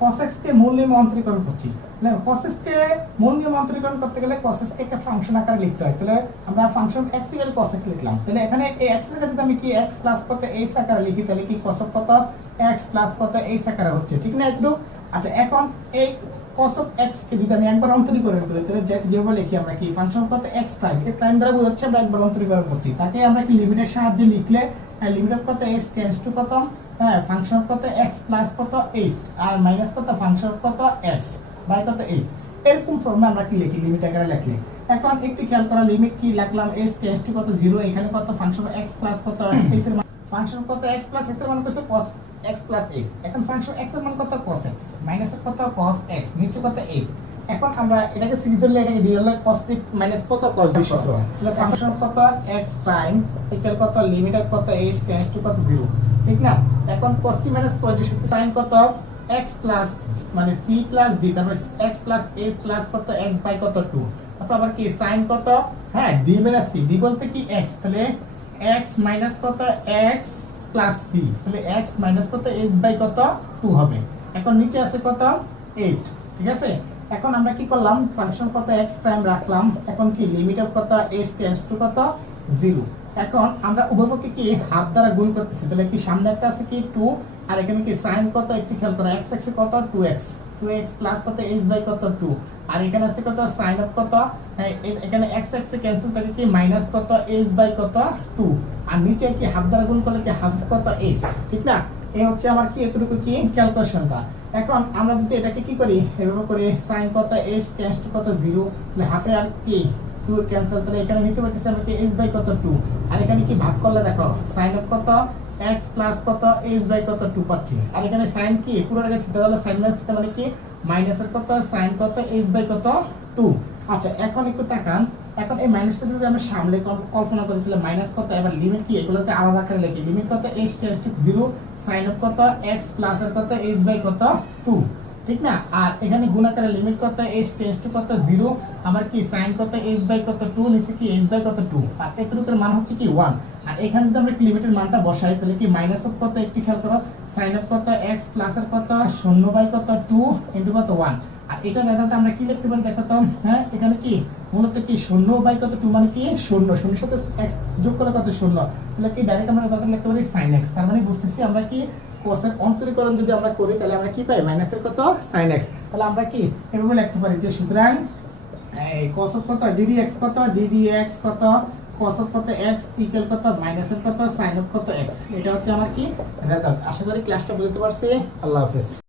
cos x কে মূল নিয়মে অন্তরীকরণ করছি। তাহলে cos x কে মূল নিয়মে অন্তরীকরণ করতে গেলে cos x কে একটা ফাংশন আকারে লিখতে হয়। তাহলে আমরা function x equal cos x লিখলাম। তাহলে এখানে এই x এর কাছে আমি কি x প্লাস কত h আকারে লিখি, তাহলে কি cos কত x প্লাস কত h আকারে হচ্ছে, ঠিক না? একটু আচ্ছা, এখন এই cos x কে যদি আমি একবার অন্তরীকরণ করি, তাহলে যেভাবে লিখি আমরা কি ফাংশন কত x প্রাইম, এই প্রাইম দ্বারা বোঝাচ্ছে আমরা একবার অন্তরীকরণ করছি। তাকে আমরা কি লিমিটের সাহায্যে লিখলে লিমিট অফ কত h টেন্ডস টু কত ফাংশন কত x প্লাস কত h আর মাইনাস কত ফাংশন কত x বাই কত h, এরকম ফর্মে আমরা কি লিখি লিমিট আকারে লিখলে। এখন একটু খেয়াল করা, লিমিট কি লিখলাম h টেন্ডস টু কত 0, এখানে কত ফাংশন x প্লাস কত h এর মান, ফাংশন কত x প্লাস h এর মান কত cos x প্লাস h, এখন ফাংশন x এর মান কত cos x মাইনাস কত cos x নিচে কত h। এখন আমরা এটাকে সিরিজ ধরলে এটাকে ডিএল cos 3 মাইনাস কত cos 2 সূত্র, তাহলে ফাংশন কত x প্রাইম ইকুয়াল কত লিমিট অফ কত h টেন্ডস টু কত 0, ঠিক না? এখন cos 3 মাইনাস cos 2 সূত্র sin কত x প্লাস মানে c প্লাস d, তারপর x প্লাস h প্লাস কত x বাই কত 2, তারপর আবার কি sin কত হ্যাঁ d মাইনাস c, d বলতে কি x, তাহলে x মাইনাস কত x প্লাস c, তাহলে x মাইনাস কত h বাই কত 2 হবে। এখন নিচে আছে কত h, ঠিক আছে? এখন আমরা কি করলাম, ফাংশন কত x প্রাইম রাখলাম, এখন কি লিমিট অফ কত h টেন্ডস টু কত 0। এখন আমরা উভয়পক্ষে কি হাফ দ্বারা গুণ করতেছি, তাহলে কি সামনে একটা আছে কি 2 আর এখানে কি sin কত একটু খেয়াল করো, x এ কত 2x প্লাস কত h বাই কত 2 আর এখানে আছে কত sin অফ কত এখানে x এ ক্যান্সেল থাকে কি মাইনাস কত h বাই কত 2 আর নিচে কি হাফ দ্বারা গুণ করলে কি হাফ কত h, ঠিক না? এই হচ্ছে আমার কি এতটুকু কি ক্যালকুলেশনটা। এখন আমরা যদি এটাকে কি করি এভাবে করে sin কত h টেন্ডস টু কত 0, তাহলে হাফে আর কি 2 ক্যান্সেল, তাহলে এখানে নিচে পাচ্ছি আমরা কি h বাই কত 2 আর এখানে কি ভাগ করলে দেখো sin অফ কত x প্লাস কত h বাই কত 2 পাচ্ছি, আর এখানে sin কি পুরোটাকে থিটা হলো sin মাইনাস থিটা মানে কি মাইনাসের কত sin কত h বাই কত 2। আচ্ছা, এখন একটু তাকান, এখন এই মাইনাসটা যদি আমরা সামনে কল্পনা করি তাহলে মাইনাস কত, এবার লিমিট কি এগুলোকে আলাদা করে লিখি, লিমিট কত h tends to 0 sin of কত x প্লাস এর কত h বাই কত 2, ঠিক না? আর এখানে গুণ আকারে লিমিট কত h টেন্ডস টু কত 0 আবার কি sin কত h বাই কত 2 নিচে কি h বাই কত 2 আর এতটুকুর মান হচ্ছে কি 1, আর এখানে যদি আমরা লিমিটের মানটা বসাই তাহলে কি মাইনাস অফ কত একটু খেয়াল করো sin অফ কত x প্লাস এর কত 0 বাই কত 2 ইনটু কত 1, আর এটা রেজাল্ট আমরা কি লিখতে পারি দেখো তো, হ্যাঁ এখানে কি মূলত কি 0 বাই কত 2 মানে কি 0 0 সাথে x যোগ করলে কত 0, তাহলে কি ডাইরেক্ট আমরা রেজাল্ট লিখতে পারি sin x, তার মানে বুঝতেছি আমরা কি cos এর অন্তরীকরণ যদি আমরা করি তাহলে আমরা কি পাই মাইনাসের কত sin x, তাহলে আমরা কি এভাবে লিখতে পারি যে সুতরাং এই cos অফ কত ddx কত ddx কত cos অফ কত x ইকুয়াল কত মাইনাসের কত sin অফ কত x, এটা হচ্ছে আমার কি রেজাল্ট। আশা করি ক্লাসটা বুঝতে পারছি। আল্লাহ হাফেজ।